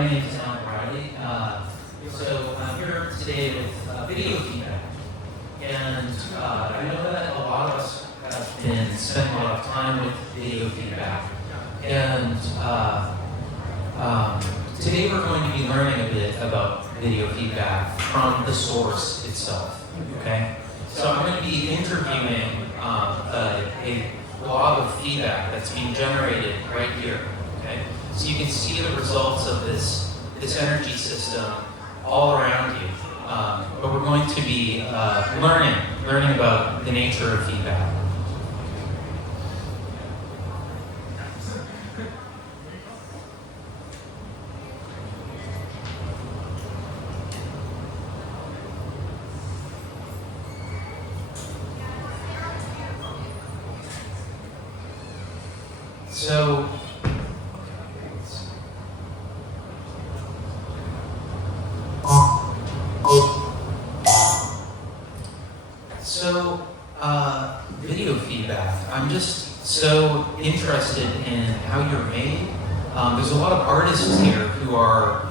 my name is Alan Riley. So I'm here today with video feedback. And I know that a lot of us have been spending a lot of time with video feedback. And today we're going to be learning a bit about video feedback from the source itself, okay? So I'm going to be interviewing a log of feedback that's being generated right here, okay? So you can see the results of this energy system all around you. But we're going to be learning about the nature of feedback. Video feedback. I'm just so interested in how you're made. There's a lot of artists here who are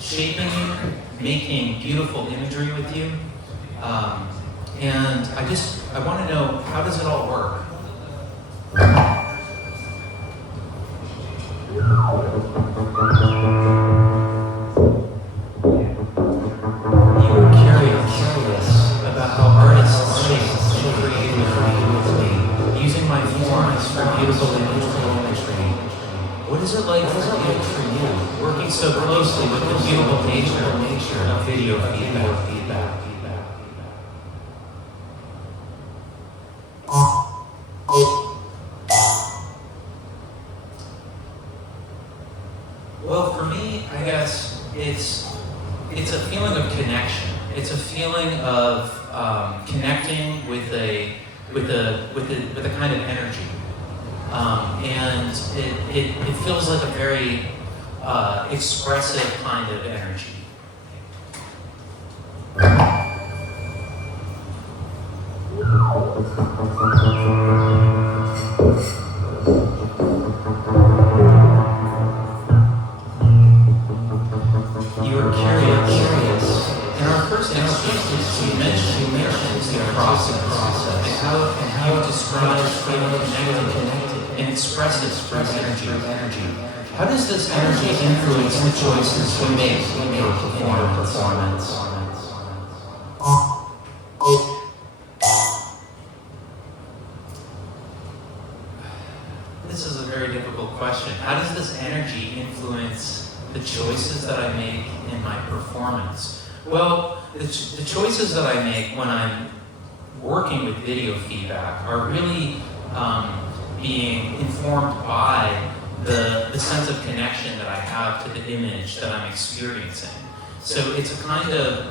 shaping you, making beautiful imagery with you. And I want to know, how does it all work? What is it like for you, working so closely with the beautiful nature of video feedback? Well, for me, I guess it's a feeling of connection. It's a feeling of connecting with a kind of energy. And it feels like a very expressive kind of energy. You were curious. In our first exchange, you mentioned the process and how you describe feeling connected and expressive energy. How does this energy influence the choices we make in our performance? This is a very difficult question. How does this energy influence the choices that I make in my performance? Well, the choices that I make when I'm working with video feedback are really being informed by the sense of connection that I have to the image that I'm experiencing. So it's a kind of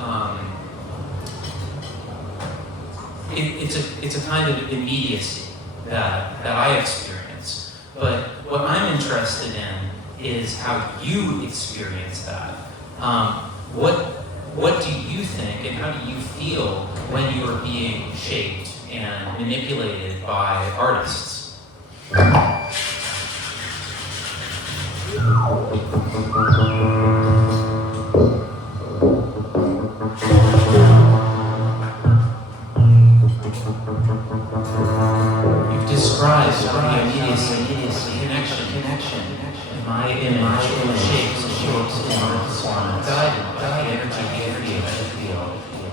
it's a kind of immediacy that I experience. But what I'm interested in is how you experience that. What do you think and how do you feel when you are being shaped and manipulated by artists? You've described the immediacy, connection, my image, shapes in our performance, guided by the energy you feel.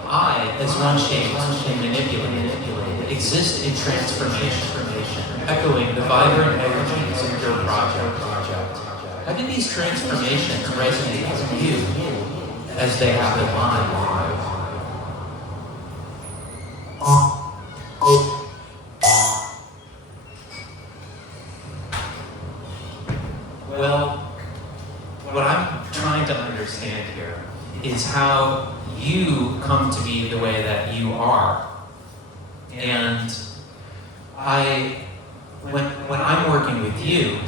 I, as one shaped and manipulated, exist in transformation, echoing the vibrant energies of your project. How do these transformations resonate with you as they have in mine? Well, what I'm trying to understand here is how you come to be the way that you are. And when I'm working with you,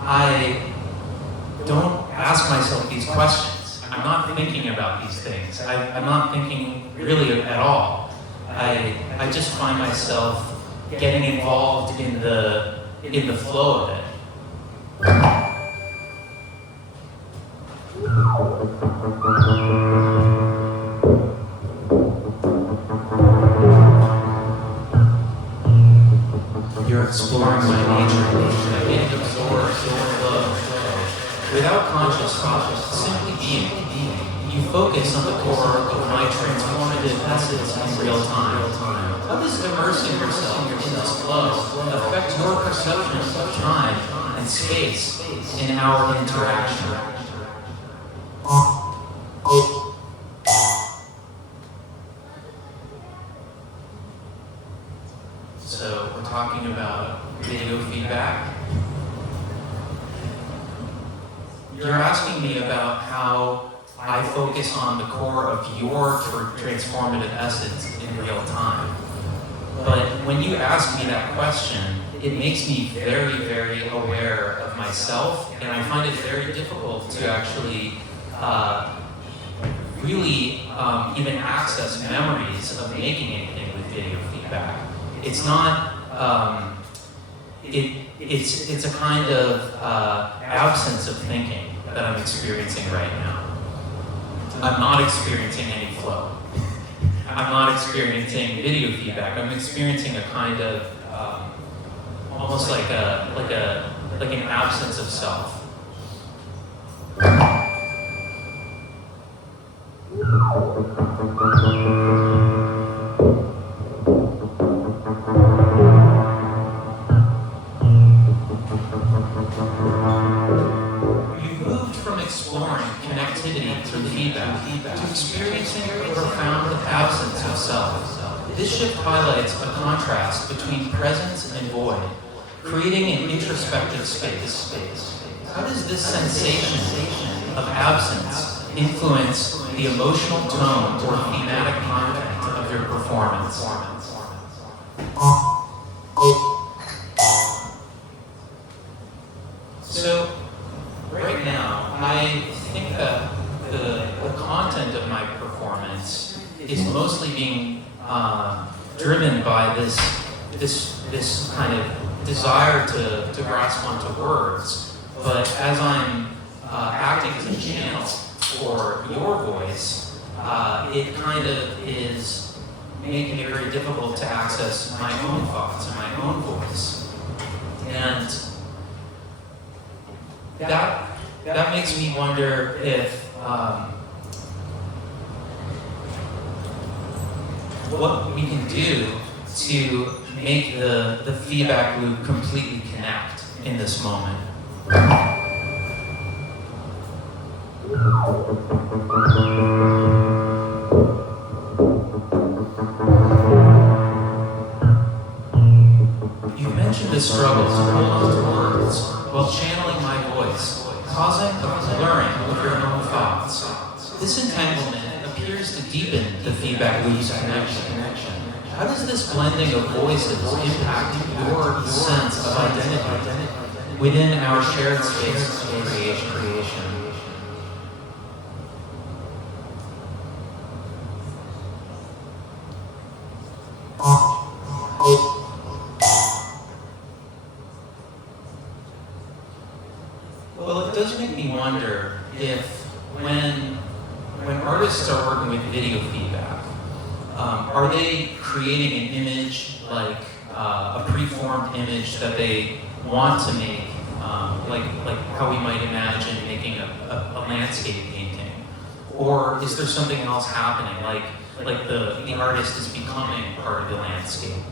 I don't ask myself these questions. I'm not thinking about these things. I'm not thinking really at all. I just find myself getting involved in the flow of it. You're exploring my nature, getting absorbed in the flow. Without conscious thought, simply being, you focus on the core of my transformative essence in real time. How does immersing yourself in this flow affect your perception of time and space in our interaction? So we're talking about video feedback. You're asking me about how I focus on the core of your transformative essence in real time. But when you ask me that question, it makes me very, very aware of myself, and I find it very difficult to actually really even access memories of making anything with video feedback. It's not, it's a kind of absence of thinking that I'm experiencing right now. I'm not experiencing any flow. I'm not experiencing video feedback. I'm experiencing a kind of almost like an absence of self. You've moved from exploring connectivity through feedback to experiencing a profound absence of self. This shift highlights a contrast between presence and void, creating an introspective space. How does this sensation of absence influence the emotional tone or thematic content of your performance? So, right now, I think that the content of my performance is mostly being driven by this kind of desire to grasp onto words. But as I'm acting as a channel for your voice, it kind of is making it very difficult to access my own thoughts and my own voice. And that makes me wonder if what we can do to make the feedback loop completely connect in this moment. You mentioned the struggles to hold on to words while channeling my voice, causing a blurring of your own thoughts. This entanglement appears to deepen the feedback loop's connection. How does this blending of voices impact your sense of identity within our shared space of creation? Well, it does make me wonder if when artists are working with video feedback, are they creating an image like a preformed image that they want to make, like how we might imagine making a landscape painting, or is there something else happening, like the artist is becoming part of the landscape?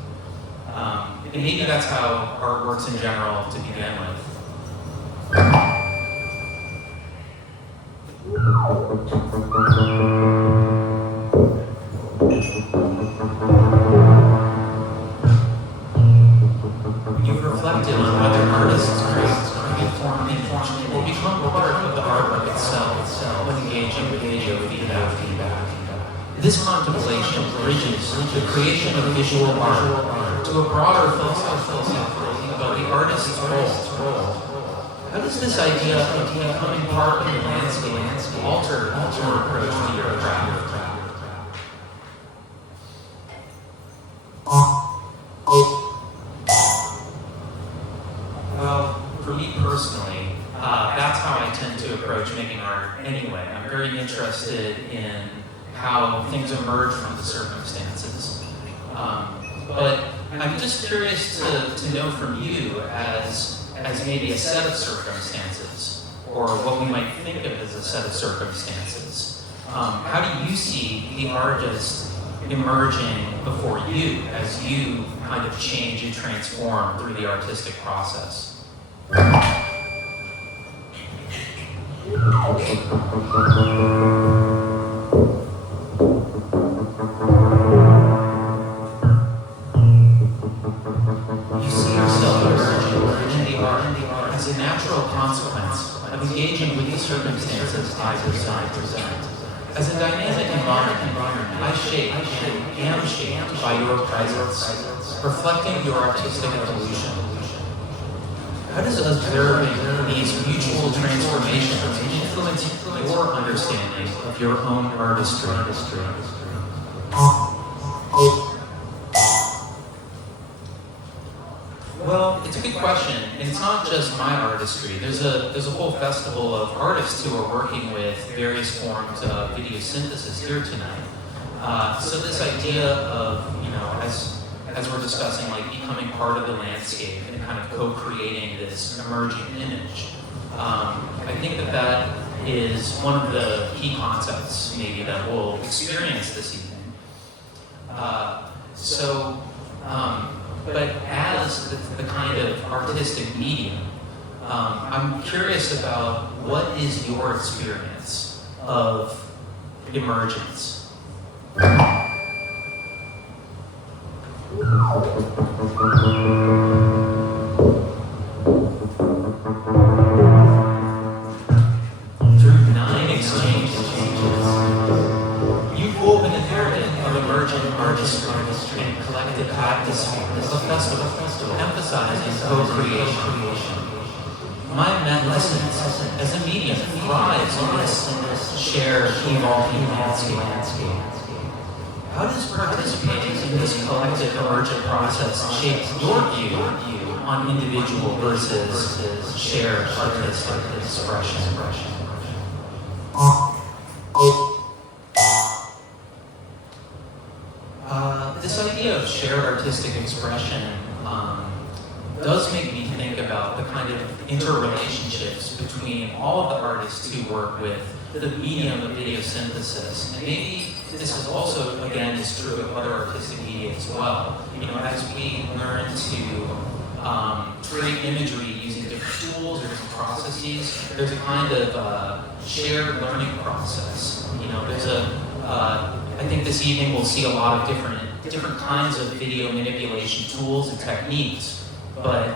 And maybe that's how art works in general to begin with. You've reflected on whether artists create preformed image or become part of the artwork itself when engaging with video feedback. This contemplation bridges the creation of visual art to a broader philosophy about the artist's role. How does this idea of becoming part of the landscape alter your approach to your craft? Well, for me personally, That's how I tend to approach making art anyway. I'm very interested in how things emerge from the circumstances. But I'm just curious to know from you as maybe a set of circumstances, or what we might think of as a set of circumstances. How do you see the artist emerging before you as you kind of change and transform through the artistic process? You see yourself emerging in the art as a natural consequence of engaging with the circumstances I present. As a dynamic environment, I shape and am shaped by your presence, reflecting your artistic evolution. How does observing these mutual transformations influence your understanding of your own artistry? Well, it's a good question, and it's not just my artistry. There's a whole festival of artists who are working with various forms of video synthesis here tonight. So this idea of, as we're discussing, like becoming part of the landscape and kind of co-creating this emerging image, I think that is one of the key concepts maybe that we'll experience this evening. But as the kind of artistic medium, I'm curious about what is your experience of emergence? Through 9 exchanges, you've woven a narrative of emergent artistry and collective atmosphere of a festival, emphasizing co-creation. My lessons as a medium thrives in this shared, evolving landscape. How does participating in this collective emergent process shape your view on individual versus shared artistic expression? This idea of shared artistic expression does make me think about the kind of interrelationships between all of the artists who work with the medium of video synthesis. And maybe this is also, again, is true of other artistic media as well. As we learn to create imagery using different tools or different processes, there's a kind of shared learning process. I think this evening we'll see a lot of different kinds of video manipulation tools and techniques, but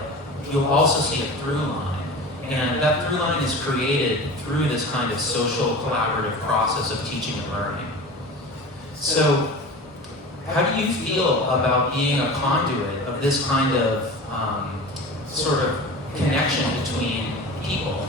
you'll also see a through line. And that through line is created through this kind of social collaborative process of teaching and learning. So, how do you feel about being a conduit of this kind of sort of connection between people?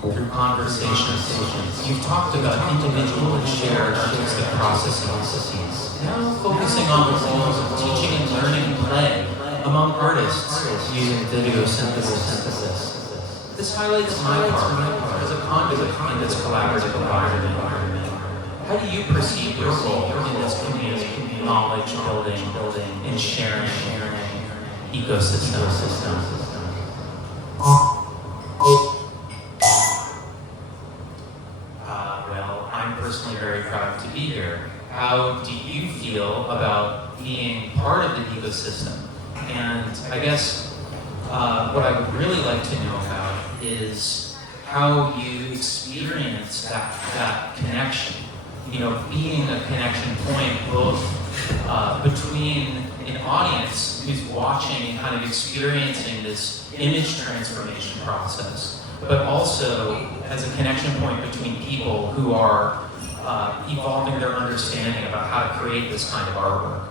Through conversations, you've talked about individual and shared artistic processes. Now focusing on the roles of teaching and learning and play among artists using video synthesis. This highlights my part as a conduit in this collaborative environment. How do you perceive your role in this community, knowledge building, and sharing ecosystem? Well, I'm personally very proud to be here. How do you feel about being part of the ecosystem? And I guess what I would really like to know about is how you experience that connection. Being a connection point both between an audience who's watching and kind of experiencing this image transformation process, but also as a connection point between people who are evolving their understanding about how to create this kind of artwork.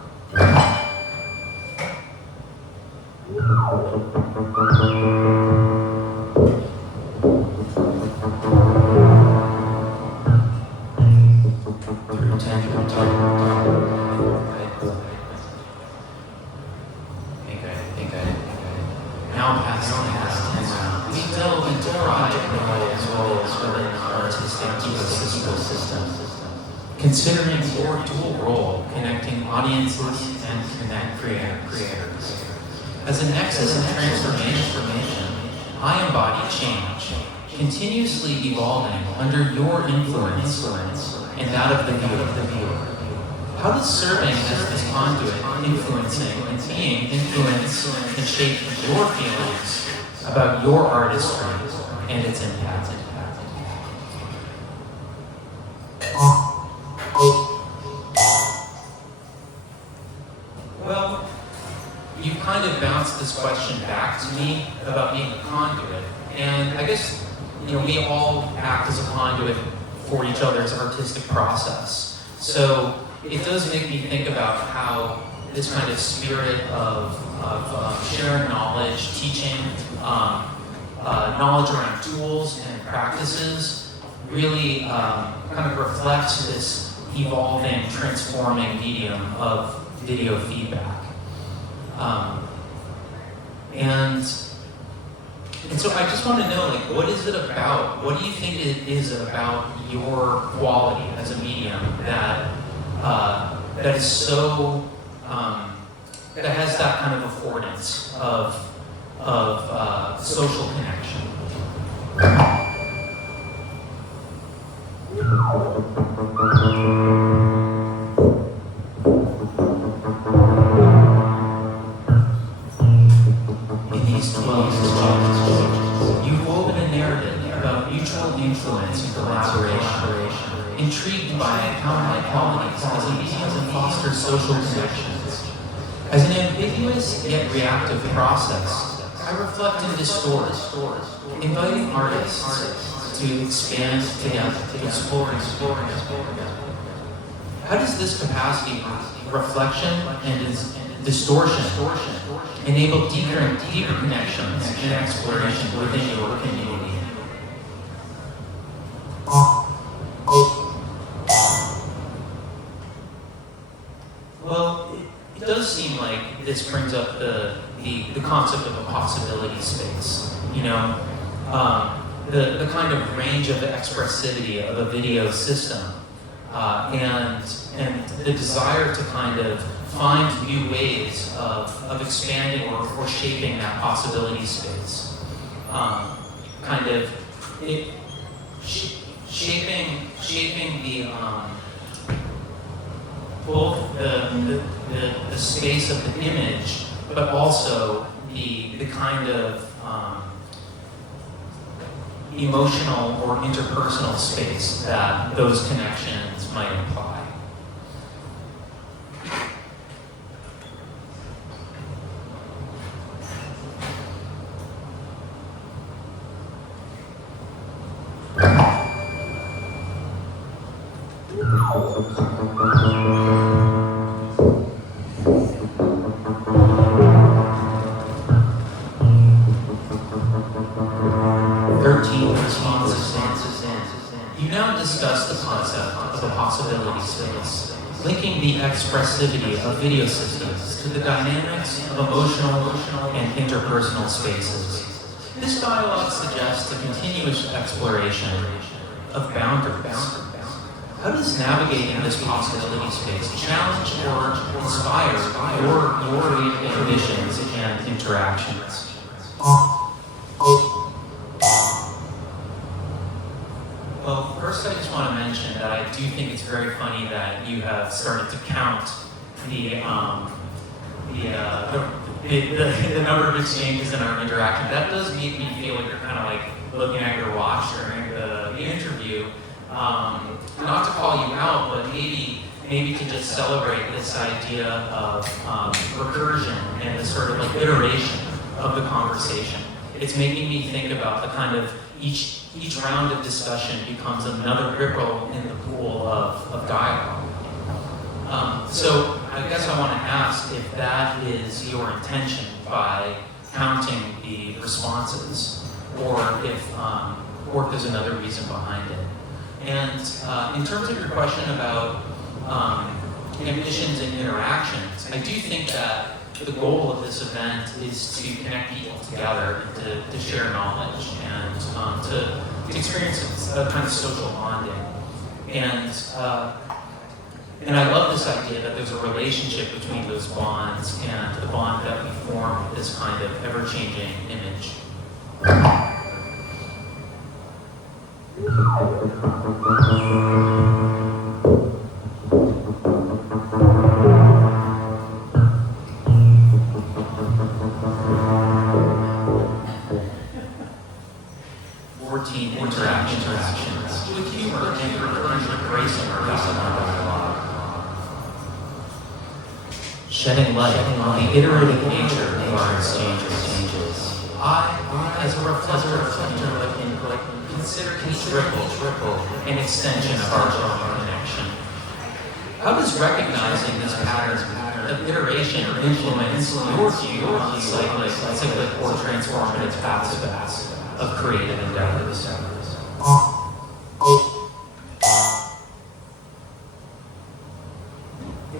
now past 10 rounds, we delve into pride roles within our artistic ecosystem, considering your dual role connecting audiences and connect creators. As a nexus of transformation, I embody change, continuously evolving under your influence and that of the viewer. How does serving as this conduit influencing and being influence and shape your feelings about your artistry and its impact? Well, you kind of bounced this question back to me about being a conduit, and I guess we all act as a conduit for each other's artistic process. So it does make me think about how this kind of spirit of sharing knowledge, teaching, knowledge around tools and practices really kind of reflects this evolving, transforming medium of video feedback. And so I just want to know, what is it about? What do you think it is about your quality as a medium that is so that has that kind of affordance of social connection? In these 12 stories, you've woven a narrative about mutual influence and collaboration, intrigued by how my qualities as a medium fosters social connections. As an ambiguous yet reactive process, I reflect and distort, inviting artists to expand together, to explore. How does this capacity, reflection, and distortion enable deeper connections and exploration within your community? Well, it does seem like this brings up the concept of a possibility space. The kind of range of expressivity of a video system, and the desire to kind of find new ways of expanding or shaping that possibility space. Shaping the both the space of the image, but also the kind of emotional or interpersonal space that those connections might imply. You now discuss the concept of a possibility space, linking the expressivity of video systems to the dynamics of emotional and interpersonal spaces. This dialogue suggests a continuous exploration of boundaries. How does navigating this possibility space challenge or inspire your creative ambitions and interactions? Well, first I just want to mention that I do think it's very funny that you have started to count the number of exchanges in our interaction. That does make me feel like you're kind of like looking at your watch during the interview. Not to call you out, but maybe to just celebrate this idea of recursion and the sort of like iteration of the conversation. It's making me think about the kind of each round of discussion becomes another ripple in the pool of dialogue. So I guess I want to ask if that is your intention by counting the responses, or if there's another reason behind it. And in terms of your question about ambitions and interactions, I do think that the goal of this event is to connect people together, to share knowledge, and to experience a kind of social bonding. And I love this idea that there's a relationship between those bonds and the bond that we form with this kind of ever-changing image. 14 interactions with humor and encouragement, grace, and dialogue. Shedding light on the iterative nature of our exchanges. I, as a reflector of input, consider each ripple an extension of our own connection. How does recognizing this pattern of iteration influence your view on cyclic or transformative aspects of creative endeavors?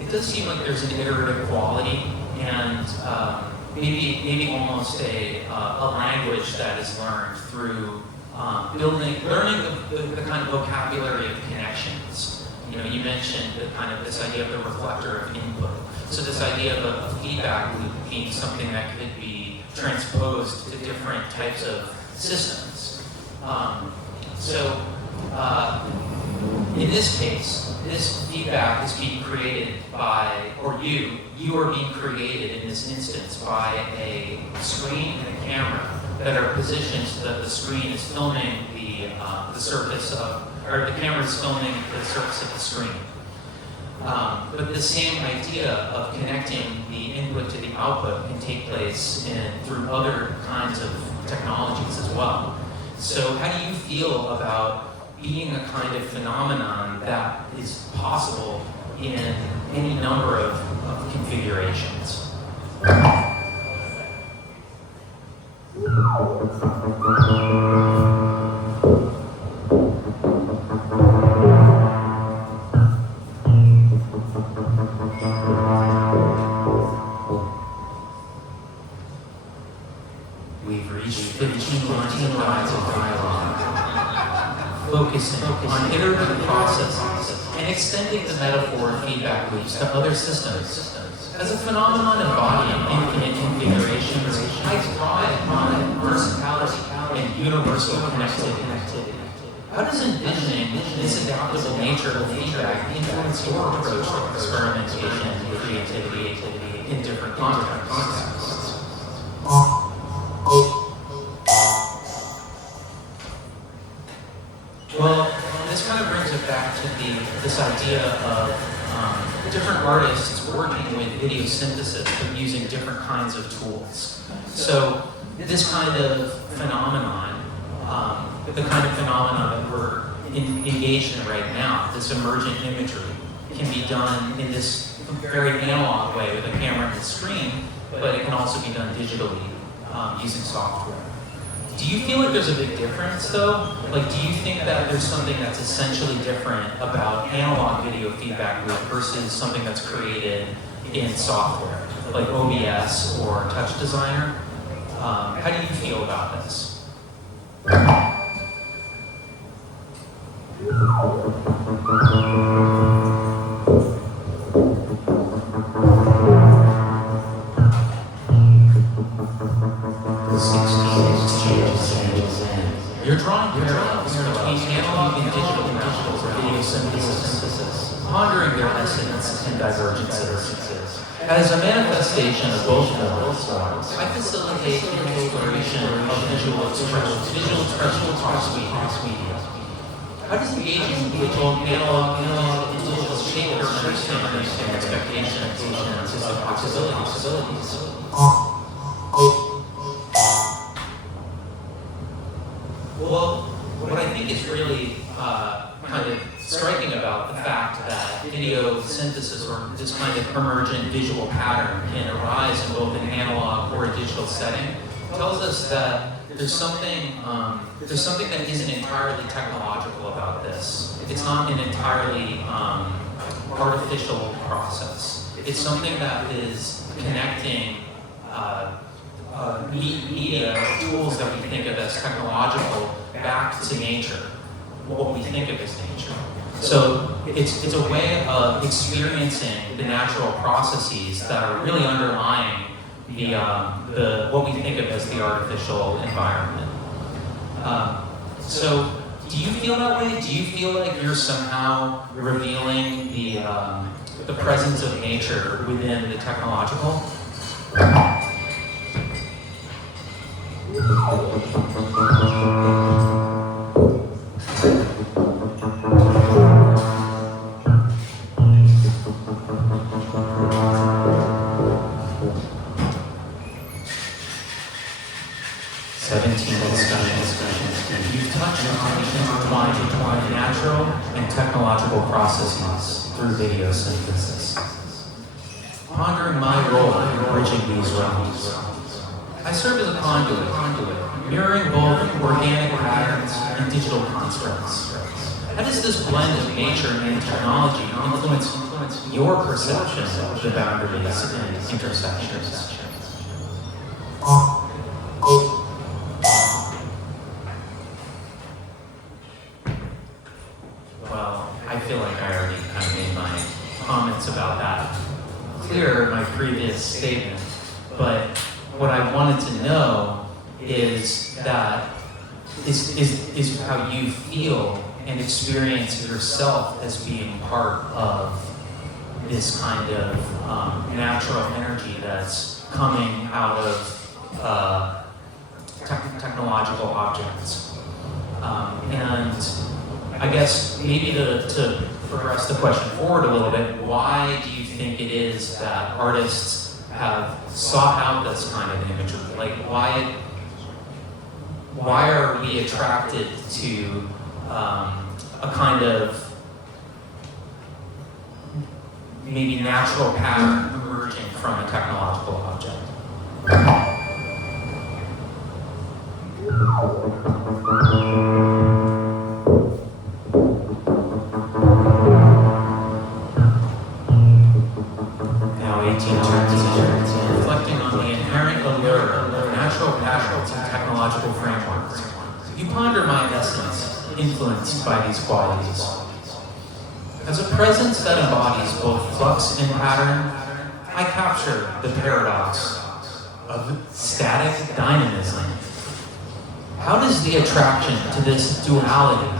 It does seem like there's an iterative quality and maybe almost a language that is learned through learning the kind of vocabulary of connections. You know, you mentioned this idea of the reflector of input. So this idea of a feedback loop being something that could be transposed to different types of systems. In this case, this feedback is being created by, or you are being created in this instance by a screen and a camera that are positioned so that the screen is filming the surface of, or the camera is filming the surface of the screen. But the same idea of connecting the input to the output can take place through other kinds of technologies as well. So how do you feel about being a kind of phenomenon that is possible in any number of configurations? We've reached 15 lines of dialogue, focusing on iterative processes and extending the metaphor of feedback loops to other systems. As a phenomenon embodying infinite configurations, I thrive on versatility and universal connectivity. How does envisioning this adaptable nature of feedback influence your approach to experimentation and creativity in different contexts? Well, this kind of brings it back to this idea of different artists working with video synthesis but using different kinds of tools. So this kind of phenomenon, the kind of phenomenon that we're engaged in right now, this emergent imagery, can be done in this very analog way with a camera and a screen, but it can also be done digitally using software. Do you feel like there's a big difference though? Like, do you think that there's something that's essentially different about analog video feedback loop versus something that's created in software, like OBS or Touch Designer? How do you feel about this? You're drawing parallels between analog and digital methods of video synthesis, pondering their essence and divergences. As a manifestation of both forms, I facilitate an exploration of visual expression across media. How does engaging with both analog and digital shape your understanding and expectations of artistic possibilities? Well, what I think is really kind of striking about the fact that video synthesis or this kind of emergent visual pattern can arise in both an analog or a digital setting tells us that there's something that isn't entirely technological about this. It's not an entirely artificial process. it's something that is connecting media, tools that we think of as technological, back to nature, what we think of as nature. So it's a way of experiencing the natural processes that are really underlying the what we think of as the artificial environment. So do you feel that way? Do you feel like you're somehow revealing the presence of nature within the technological? 17 discussions. You've touched on the intertwined natural and technological processes through video synthesis. Pondering my role in bridging these realms, I serve as a conduit, mirroring both organic patterns and digital constructs. How does this blend of nature and technology influence your perception of the boundaries and intersections? Well, I feel like I already kind of made my comments about that clear in my previous statement, but what I wanted to know is how you feel and experience yourself as being part of this kind of natural energy that's coming out of technological objects. And I guess maybe to progress the question forward a little bit, why do you think it is that artists have sought out this kind of imagery? Like, why are we attracted to a kind of maybe natural pattern emerging from a technological object? 18 reflecting on the inherent allure of natural patterns and technological frameworks, you ponder my essence influenced by these qualities. As a presence that embodies both flux and pattern, I capture the paradox of static dynamism. How does the attraction to this duality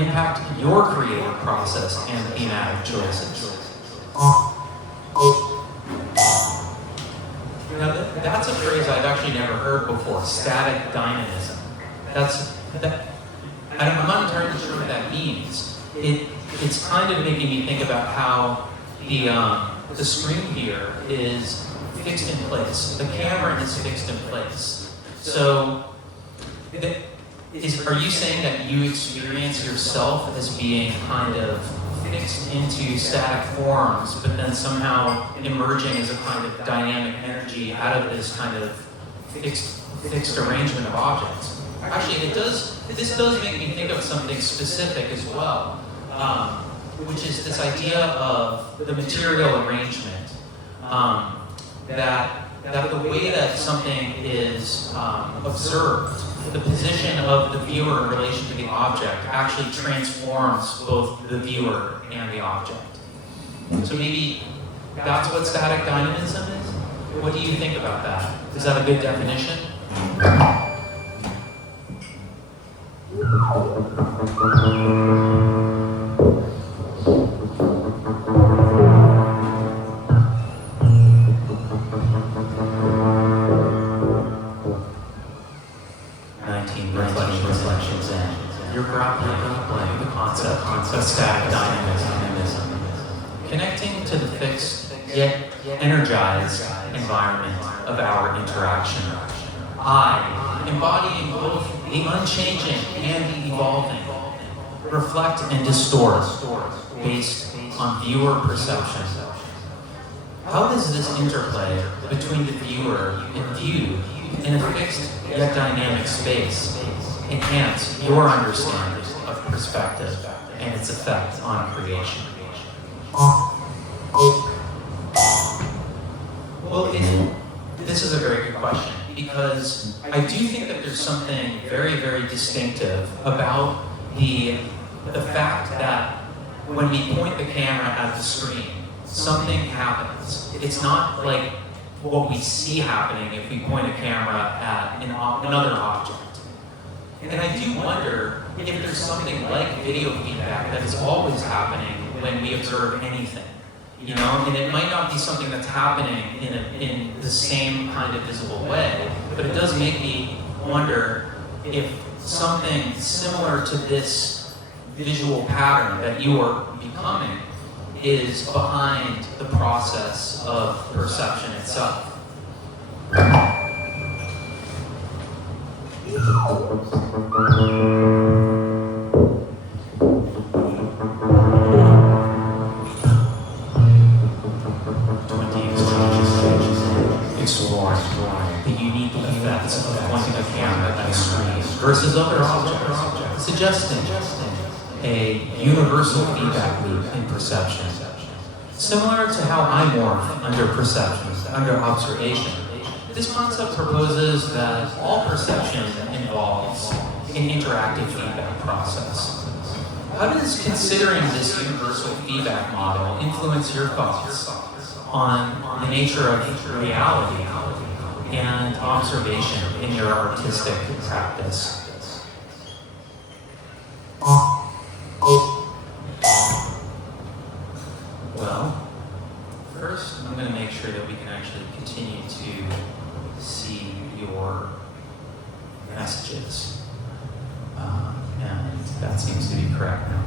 impact your creative process and thematic choices? Now, that's a phrase I've actually never heard before, static dynamism. I'm not entirely sure what that means. It's kind of making me think about how the screen here is fixed in place. The camera is fixed in place. So, are you saying that you experience yourself as being kind of fixed into static forms, but then somehow emerging as a kind of dynamic energy out of this kind of fixed arrangement of objects? Actually, this does make me think of something specific as well, which is this idea of the material arrangement, that the way that something is observed, the position of the viewer in relation to the object actually transforms both the viewer and the object. So maybe that's what static dynamism is? What do you think about that? Is that a good definition? Reflections in. You're grappling the concept of static dynamism, connecting to the fixed yet energized environment of our interaction. I, embodying both the unchanging and the evolving, reflect and distort based on viewer perception. How does this interplay between the viewer and view in a fixed yet dynamic space enhance your understanding of perspective and its effect on creation? This is a very good question, because I do think that there's something very, very distinctive about the fact that when we point the camera at the screen, something happens. It's not like what we see happening if we point a camera at another object. And I do wonder if there's something like video feedback that is always happening when we observe anything. You know, and it might not be something that's happening in the same kind of visible way, but it does make me wonder if something similar to this visual pattern that you are becoming is behind the process of perception itself. Explore the unique effects of pointing a camera at a screen versus other objects, suggesting a universal feedback loop in perception. Similar to how I morph under perception, under observation, this concept proposes that all perception involves an interactive feedback process. How does considering this universal feedback model influence your thoughts on the nature of reality and observation in your artistic practice? Well, first I'm going to make sure that we can actually continue to see your messages. And that seems to be correct now.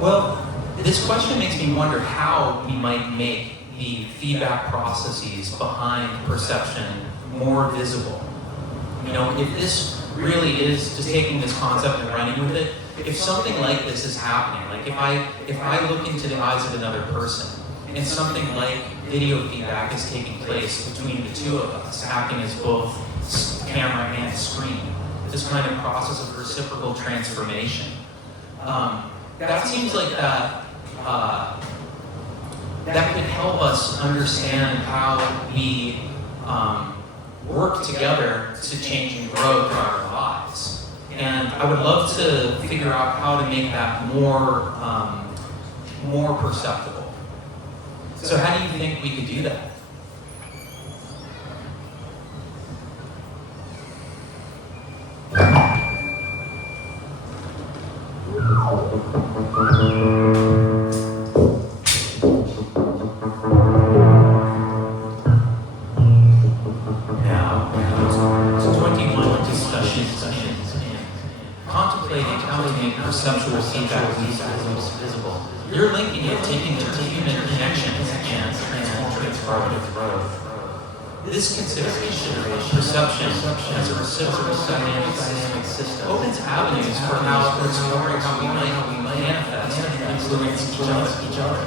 Well, this question makes me wonder how we might make the feedback processes behind perception more visible. You know, if this really is just taking this concept and running with it, if something like this is happening, like if I look into the eyes of another person and something like video feedback is taking place between the two of us, acting as both camera and screen, this kind of process of reciprocal transformation, that seems like that could help us understand how we work together to change and grow through our lives. And I would love to figure out how to make that more perceptible. So how do you think we could do that? Perceptual feedback visible. You're linking it to human connections and transformative growth. This consideration of perception as a reciprocal dynamic system opens avenues for how we're exploring how we might manifest and influence each other.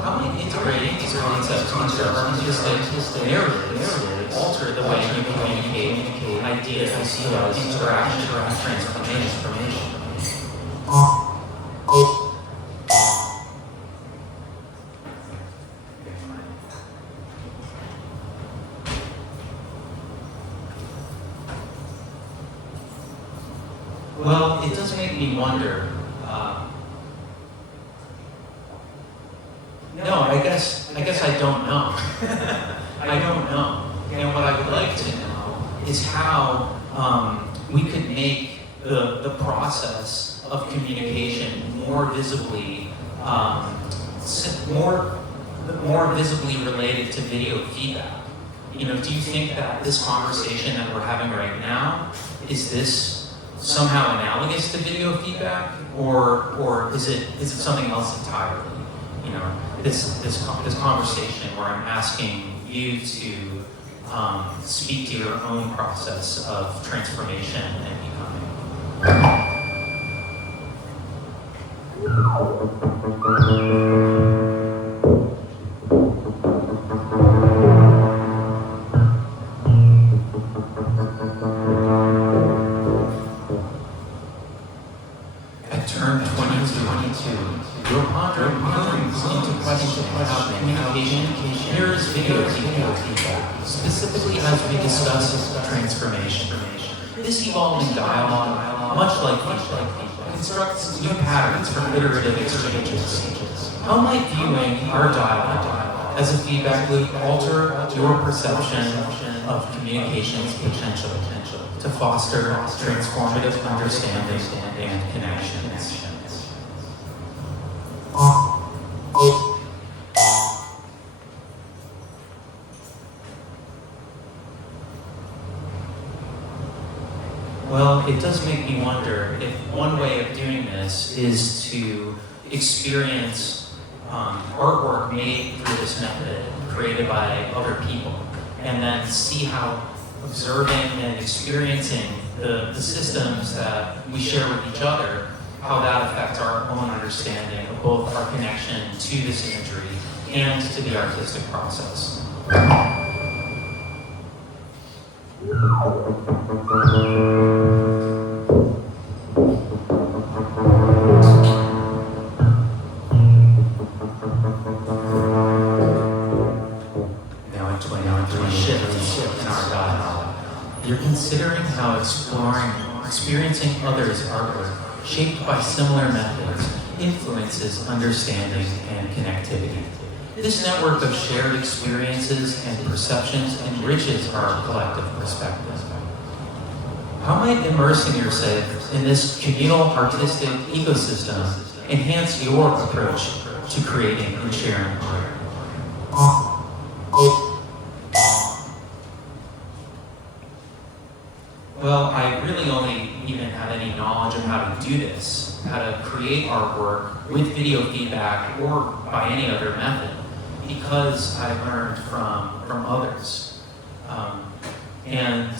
How might integrating these concepts into our artistic narratives alter the way you communicate ideas, interaction, and transformation? Well, it does make me wonder. No, I guess I don't know. I don't know. And what I would like to know is how we could make the process of communication more visibly related to video feedback. You know, do you think that this conversation that we're having right now, is this somehow analogous to video feedback, or is it something else entirely? You know, this conversation where I'm asking you to speak to your own process of transformation and becoming. At turn 2022, your pondering brings into question how communication specifically as we discuss transformation. This evolving dialogue, much like feedback, constructs new patterns from iterative exchanges. How might viewing our dialogue as a feedback loop alter your perception of communication's potential to foster transformative understanding and connections? Well, it does make me wonder if one way of doing this is to experience artwork made through this method, created by other people, and then see how observing and experiencing the systems that we share with each other, how that affects our own understanding of both our connection to this imagery and to the artistic process. You're considering how experiencing others' artwork, shaped by similar methods, influences understanding and connectivity. This network of shared experiences and perceptions enriches our collective perspective. How might immersing yourself in this communal artistic ecosystem enhance your approach to creating and sharing art? Well, I really only even have any knowledge of how to do this, how to create artwork with video feedback or by any other method, because I learned from others. And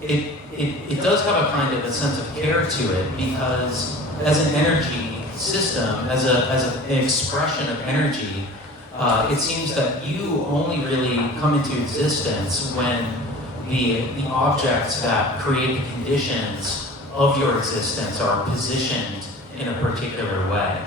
it does have a kind of a sense of care to it, because as an energy system, as an expression of energy, it seems that you only really come into existence when the objects that create the conditions of your existence are positioned in a particular way.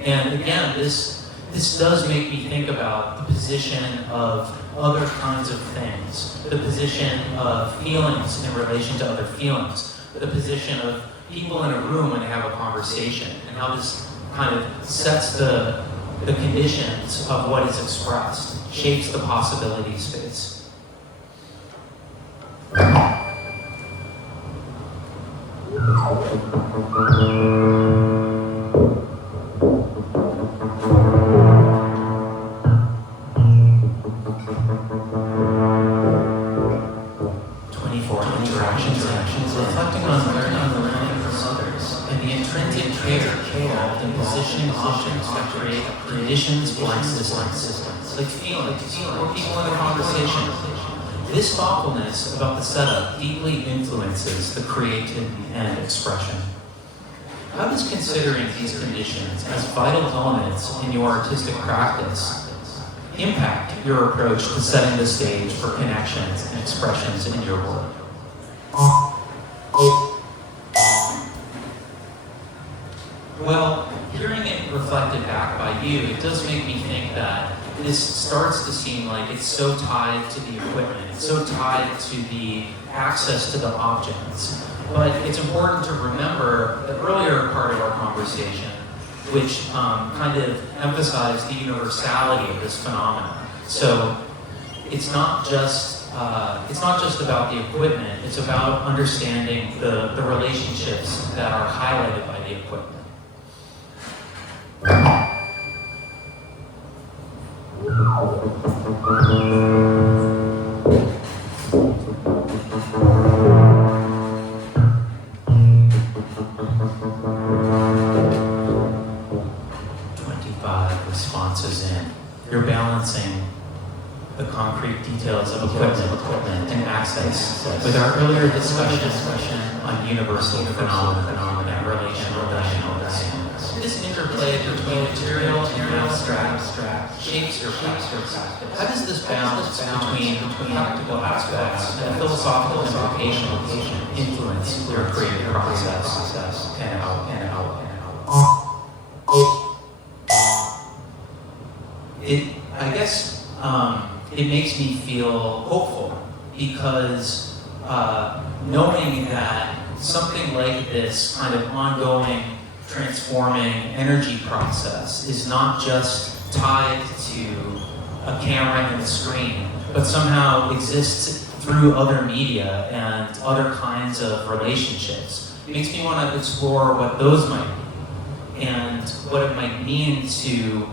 And again, this does make me think about the position of other kinds of things, the position of feelings in relation to other feelings, the position of people in a room when they have a conversation, and how this kind of sets the conditions of what is expressed, shapes the possibility space. Reflecting on learning from others, and the intrinsic care involved in positioning objects that create conditions like systems, like feelings, or people in a conversation. This thoughtfulness about the setup deeply influences the creative and expression. How does considering these conditions as vital elements in your artistic practice impact your approach to setting the stage for connections and expressions in your work? Well, hearing it reflected back by you, it does make me think that this starts to seem like it's so tied to the equipment, it's so tied to the access to the objects. But it's important to remember the earlier part of our conversation, which kind of emphasized the universality of this phenomenon. So it's not just about the equipment, it's about understanding the relationships that are highlighted by the equipment. Responses in. You're balancing the concrete details of equipment and access with our earlier discussion on universal phenomena and relational dynamics. This interplay between material and abstract shapes your practice. How does this balance between practical aspects and philosophical implication influence your creative process and out? it makes me feel hopeful, because knowing that something like this kind of ongoing, transforming energy process is not just tied to a camera and a screen, but somehow exists through other media and other kinds of relationships. It makes me want to explore what those might be and what it might mean to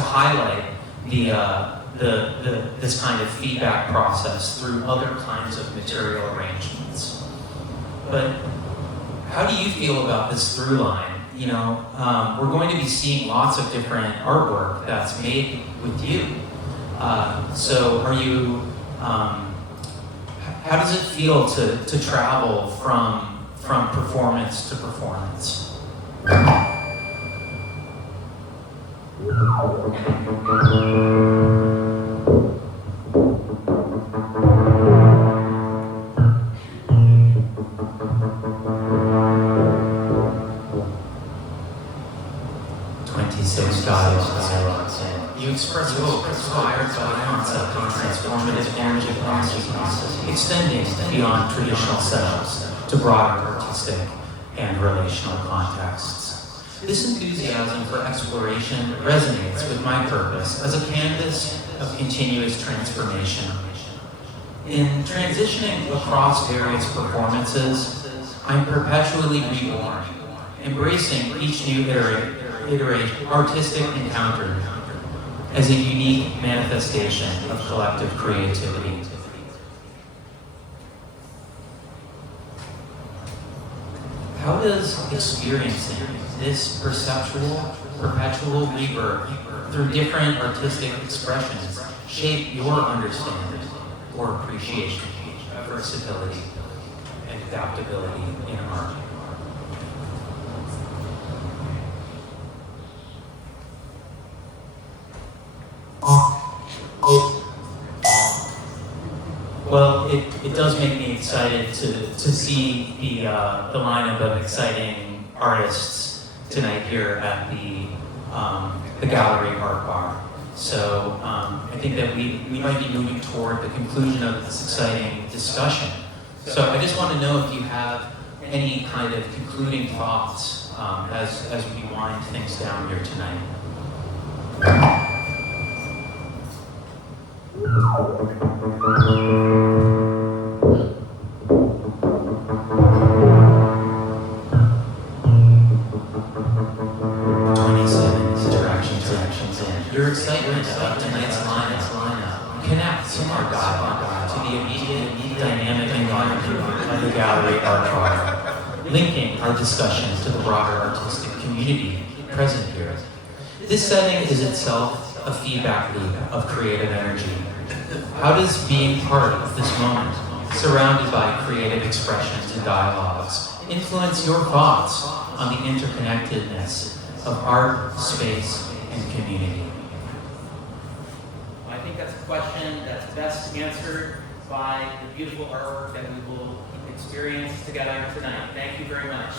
highlight this kind of feedback process through other kinds of material arrangements. But how do you feel about this through line? You know, we're going to be seeing lots of different artwork that's made with you. So are you, how does it feel to travel from performance to performance? 26 dialogues in. You express hope inspired by the concept of transformative energy processes, extending beyond traditional setups to broader artistic and relational contexts. This enthusiasm for exploration resonates with my purpose as a canvas of continuous transformation. In transitioning across various performances, I'm perpetually reborn, embracing each new artistic encounter as a unique manifestation of collective creativity. How does experiencing this perpetual rebirth through different artistic expressions shape your understanding or appreciation of versatility and adaptability in art? Well, it does make me excited to see the lineup of exciting artists tonight here at the Gallery Art Bar. So I think that we might be moving toward the conclusion of this exciting discussion. So I just want to know if you have any kind of concluding thoughts as we wind things down here tonight. Your excitement about tonight's lineup connects our dialogue to the immediate dynamic environment of the Gallery Art Bar, linking our discussion to the broader artistic community present here. This setting is itself a feedback loop of creative energy. How does being part of this moment, surrounded by creative expressions and dialogues, influence your thoughts on the interconnectedness of art, space, and community? I think that's a question that's best answered by the beautiful artwork that we will experience together tonight. Thank you very much.